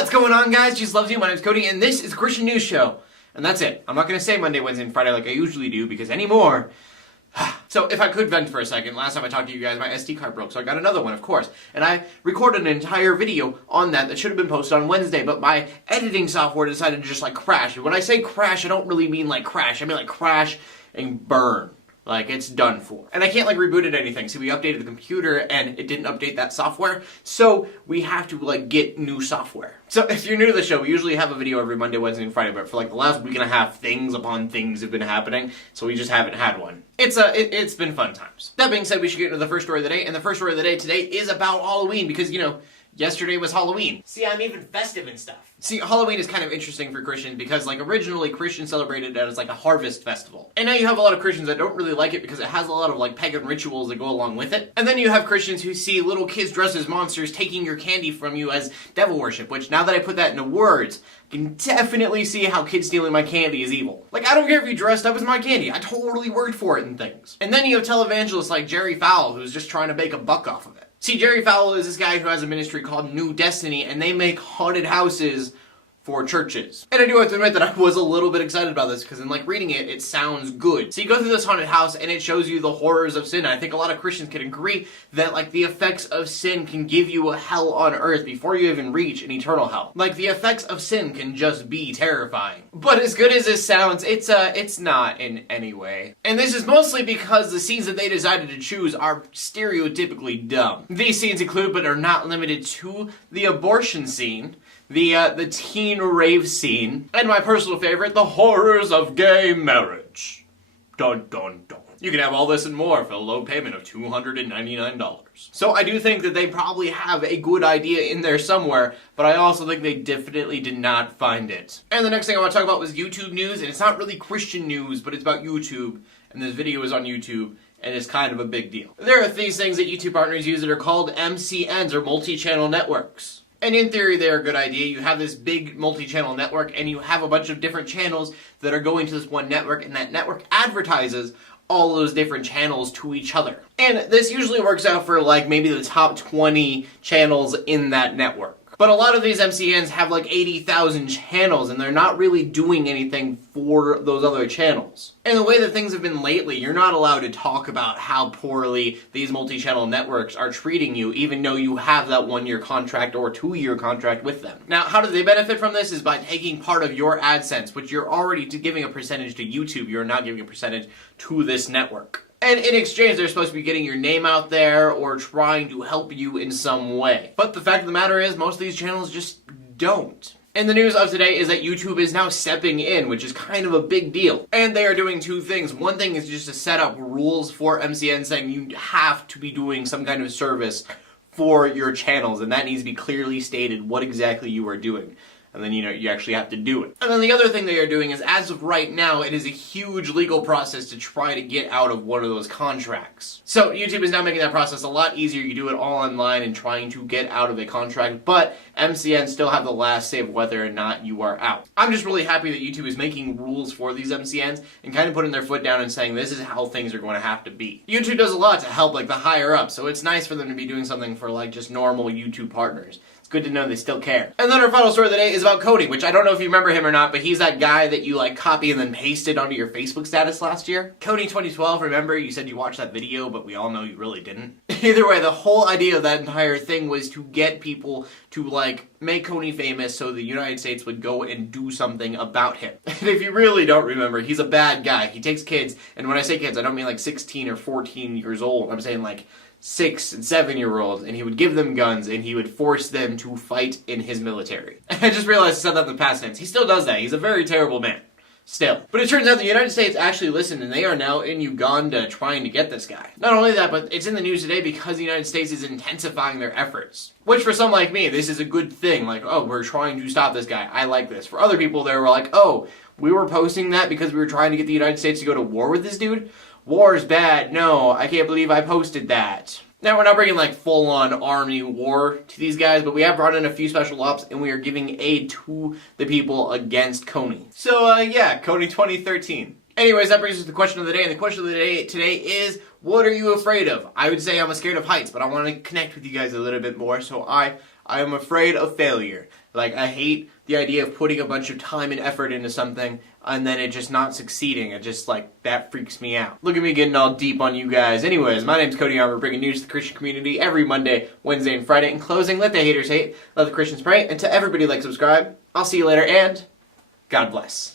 What's going on, guys? Jesus loves you. My name's Cody, and this is a Christian News Show. And that's it. I'm not going to say Monday, Wednesday, and Friday like I usually do, because anymore... So, if I could vent for a second, last time I talked to you guys, my SD card broke, so I got another one, of course. And I recorded an entire video on that should have been posted on Wednesday, but my editing software decided to just, crash. And when I say crash, I don't really mean, crash. I mean, crash and burn. It's done for. And I can't, reboot it or anything. See, we updated the computer, and it didn't update that software, so we have to, get new software. So, if you're new to the show, we usually have a video every Monday, Wednesday, and Friday, but for, the last week and a half, things upon things have been happening, so we just haven't had one. It's been fun times. That being said, we should get into the first story of the day, and the first story of the day today is about Halloween, because, yesterday was Halloween. See, I'm even festive and stuff. See, Halloween is kind of interesting for Christians because, originally Christians celebrated it as, a harvest festival. And now you have a lot of Christians that don't really like it because it has a lot of, pagan rituals that go along with it. And then you have Christians who see little kids dressed as monsters taking your candy from you as devil worship, which, now that I put that into words, I can definitely see how kids stealing my candy is evil. I don't care if you dressed up as my candy. I totally worked for it and things. And then you have televangelists like Jerry Fowler, who's just trying to make a buck off of it. See, Jerry Fowler is this guy who has a ministry called New Destiny, and they make haunted houses for churches. And I do have to admit that I was a little bit excited about this, because in reading it, it sounds good. So you go through this haunted house, and it shows you the horrors of sin. And I think a lot of Christians can agree that, the effects of sin can give you a hell on earth before you even reach an eternal hell. The effects of sin can just be terrifying. But as good as this sounds, it's not in any way. And this is mostly because the scenes that they decided to choose are stereotypically dumb. These scenes include, but are not limited to, the abortion scene, the teen rave scene, and my personal favorite, the horrors of gay marriage. Dun dun dun. You can have all this and more for a low payment of $299. So I do think that they probably have a good idea in there somewhere, but I also think they definitely did not find it. And the next thing I want to talk about was YouTube news, and it's not really Christian news, but it's about YouTube, and this video is on YouTube, and it's kind of a big deal. There are these things that YouTube partners use that are called MCNs, or multi-channel networks. And in theory, they're a good idea. You have this big multi-channel network, and you have a bunch of different channels that are going to this one network, and that network advertises all those different channels to each other. And this usually works out for, maybe the top 20 channels in that network. But a lot of these MCNs have 80,000 channels, and they're not really doing anything for those other channels. And the way that things have been lately, you're not allowed to talk about how poorly these multi-channel networks are treating you, even though you have that 1-year contract or 2-year contract with them. Now, how do they benefit from this? Is by taking part of your AdSense, which you're already giving a percentage to YouTube, you're now giving a percentage to this network. And in exchange, they're supposed to be getting your name out there or trying to help you in some way. But the fact of the matter is, most of these channels just don't. And the news of today is that YouTube is now stepping in, which is kind of a big deal. And they are doing two things. One thing is just to set up rules for MCN saying you have to be doing some kind of service for your channels, and that needs to be clearly stated what exactly you are doing. And then, you actually have to do it. And then the other thing they are doing is, as of right now, it is a huge legal process to try to get out of one of those contracts. So YouTube is now making that process a lot easier. You do it all online and trying to get out of a contract, but MCNs still have the last say of whether or not you are out. I'm just really happy that YouTube is making rules for these MCNs and kind of putting their foot down and saying this is how things are going to have to be. YouTube does a lot to help the higher up, so it's nice for them to be doing something for just normal YouTube partners. Good to know they still care. And then our final story of the day is about Cody, which I don't know if you remember him or not, but he's that guy that you copy and then pasted onto your Facebook status last year. Cody 2012, remember? You said you watched that video, but we all know you really didn't. Either way, the whole idea of that entire thing was to get people to make Kony famous so the United States would go and do something about him. And if you really don't remember, he's a bad guy. He takes kids, and when I say kids, I don't mean 16 or 14 years old. I'm saying 6 and 7-year-olds, and he would give them guns, and he would force them to fight in his military. I just realized I said that in the past tense. He still does that. He's a very terrible man. Still. But it turns out the United States actually listened, and they are now in Uganda trying to get this guy. Not only that, but it's in the news today because the United States is intensifying their efforts. Which for some like me, this is a good thing. Oh, we're trying to stop this guy. I like this. For other people, they were oh, we were posting that because we were trying to get the United States to go to war with this dude? War is bad. No, I can't believe I posted that. Now, we're not bringing full-on army war to these guys, but we have brought in a few special ops, and we are giving aid to the people against Kony. So, yeah, Kony 2013. Anyways, that brings us to the question of the day, and the question of the day today is, what are you afraid of? I would say I'm scared of heights, but I want to connect with you guys a little bit more, so I am afraid of failure. Like, I hate the idea of putting a bunch of time and effort into something and then it just not succeeding. It just, like, that freaks me out. Look at me getting all deep on you guys. Anyways, my name's Cody Armour, bringing news to the Christian community every Monday, Wednesday, and Friday. In closing, let the haters hate, let the Christians pray, and to everybody like, subscribe. I'll see you later, and God bless.